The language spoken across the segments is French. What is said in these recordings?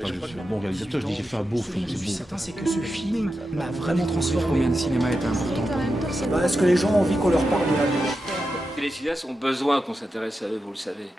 pas que je suis un bon réalisateur, je dis j'ai fait un beau film, Ce que je suis c'est certain, c'est que ce film m'a vraiment transformé. Combien de cinéma est important pour nous? Est-ce que les gens ont envie qu'on leur parle de la bouche? Les cinéastes ont besoin qu'on s'intéresse à eux, vous le savez.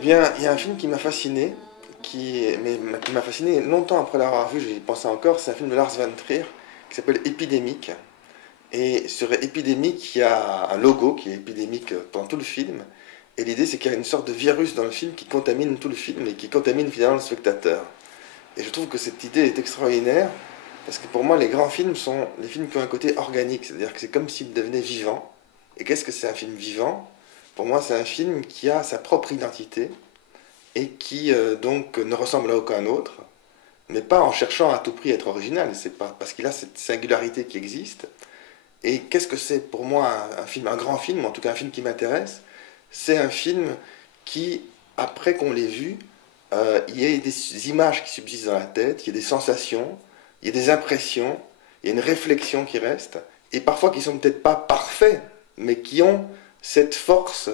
Eh bien, il y a un film qui m'a fasciné, qui m'a fasciné longtemps après l'avoir vu, j'y pensais encore, c'est un film de Lars von Trier qui s'appelle Épidémique. Et sur Épidémique, il y a un logo qui est épidémique pendant tout le film. Et l'idée, c'est qu'il y a une sorte de virus dans le film qui contamine tout le film et qui contamine finalement le spectateur. Et je trouve que cette idée est extraordinaire, parce que pour moi, les grands films sont les films qui ont un côté organique, c'est-à-dire que c'est comme s'ils devenaient vivants. Et qu'est-ce que c'est un film vivant? Pour moi, c'est un film qui a sa propre identité et qui donc ne ressemble à aucun autre, mais pas en cherchant à tout prix à être original, c'est pas parce qu'il a cette singularité qui existe. Et qu'est-ce que c'est pour moi un film, un grand film, en tout cas un film qui m'intéresse? C'est un film qui, après qu'on l'ait vu, il y a des images qui subsistent dans la tête, il y a des sensations, il y a des impressions, il y a une réflexion qui reste, et parfois qui sont peut-être pas parfaits, mais qui ont cette force,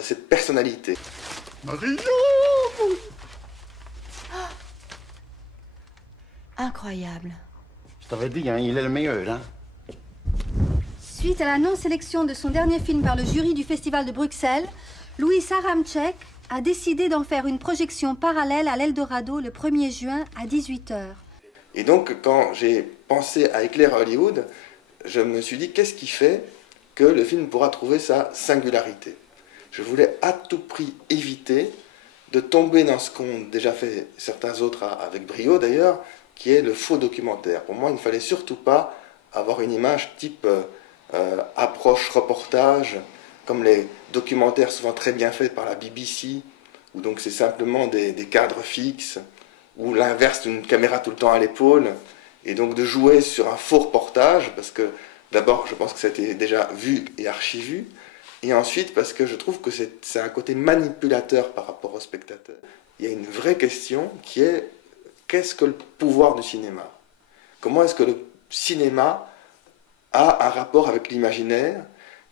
cette personnalité. Mario! Oh, incroyable. Je t'avais dit, hein, il est le meilleur, hein? Suite à la non-sélection de son dernier film par le jury du Festival de Bruxelles, Louis Aramczyk a décidé d'en faire une projection parallèle à l'Eldorado le 1er juin à 18 h. Et donc, quand j'ai pensé à Éclair à Hollywood, je me suis dit, qu'est-ce qui fait que le film pourra trouver sa singularité? Je voulais à tout prix éviter de tomber dans ce qu'ont déjà fait certains autres avec brio d'ailleurs, qui est le faux documentaire. Pour moi, il ne fallait surtout pas avoir une image type approche reportage, comme les documentaires souvent très bien faits par la BBC, où donc c'est simplement des cadres fixes, ou l'inverse d'une caméra tout le temps à l'épaule, et donc de jouer sur un faux reportage, parce que d'abord je pense que ça a été déjà vu et archi-vu, et ensuite parce que je trouve que c'est un côté manipulateur par rapport au spectateur. Il y a une vraie question qui est, qu'est-ce que le pouvoir du cinéma? Comment est-ce que le cinéma a un rapport avec l'imaginaire,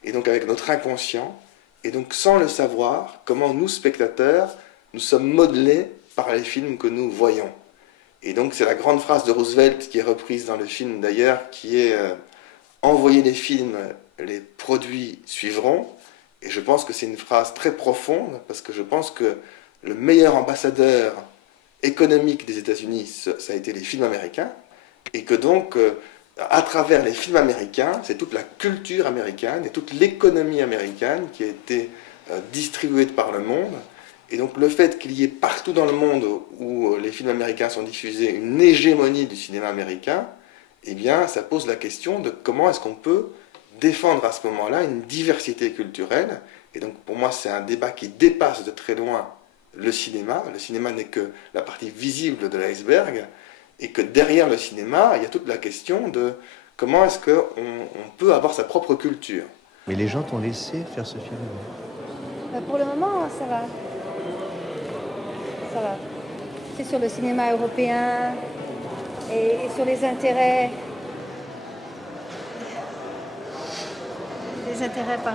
et donc avec notre inconscient, et donc sans le savoir, comment nous, spectateurs, nous sommes modelés par les films que nous voyons. Et donc c'est la grande phrase de Roosevelt qui est reprise dans le film d'ailleurs, qui est envoyez les films, les produits suivront. Et je pense que c'est une phrase très profonde, parce que je pense que le meilleur ambassadeur économique des États-Unis, ça a été les films américains, et que donc à travers les films américains, c'est toute la culture américaine et toute l'économie américaine qui a été distribuée par le monde. Et donc le fait qu'il y ait partout dans le monde où les films américains sont diffusés une hégémonie du cinéma américain, eh bien ça pose la question de comment est-ce qu'on peut défendre à ce moment-là une diversité culturelle. Et donc pour moi c'est un débat qui dépasse de très loin le cinéma. Le cinéma n'est que la partie visible de l'iceberg, et que derrière le cinéma, il y a toute la question de comment est-ce qu'on peut avoir sa propre culture. Mais les gens t'ont laissé faire ce film? Pour le moment, ça va. Ça va. C'est sur le cinéma européen et sur les intérêts. Les intérêts par.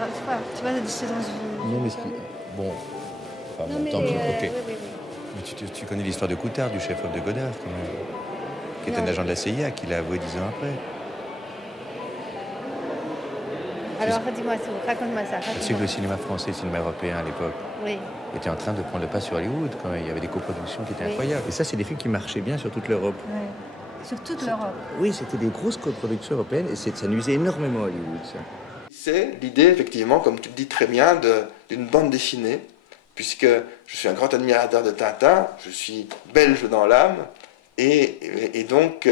Tu vois, c'est dans une. Non, mais bon. Enfin, bon, tant pis, ok. Oui. Mais tu connais l'histoire de Coutard, du chef-op de Godard, quand même, qui est un agent de la CIA, qui l'a avoué 10 ans après. Alors, dis-moi tout, raconte-moi ça. Tu sais que le cinéma français, le cinéma européen à l'époque, oui, était en train de prendre le pas sur Hollywood, quand il y avait des coproductions qui étaient oui, incroyables. Et ça, c'est des films qui marchaient bien sur toute l'Europe. oui. Sur toute l'Europe. Oui, c'était des grosses coproductions européennes, et ça nuisait énormément à Hollywood, ça. C'est l'idée, effectivement, comme tu le dis très bien, d'une bande dessinée, puisque je suis un grand admirateur de Tintin, je suis belge dans l'âme, et donc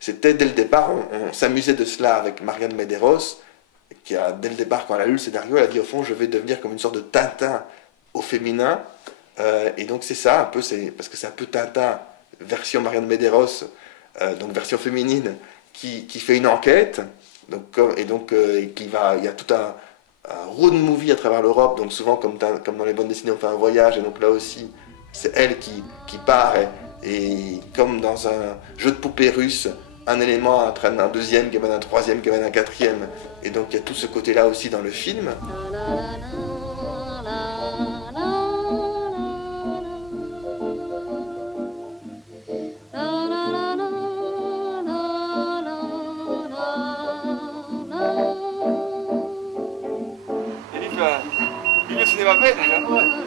c'était dès le départ, on s'amusait de cela avec Marianne Medeiros, qui a, dès le départ, quand elle a lu le scénario, elle a dit au fond, je vais devenir comme une sorte de Tintin au féminin. Et donc c'est ça, un peu, parce que c'est un peu Tintin, version Marianne Medeiros, donc version féminine, qui fait une enquête, il y a tout un road movie à travers l'Europe, donc souvent comme dans les bandes dessinées on fait un voyage, et donc là aussi c'est elle qui part, et comme dans un jeu de poupées russe, un élément entraîne un deuxième, qui amène un troisième, qui amène un quatrième, et donc il y a tout ce côté-là aussi dans le film. Il est cinéma fait déjà.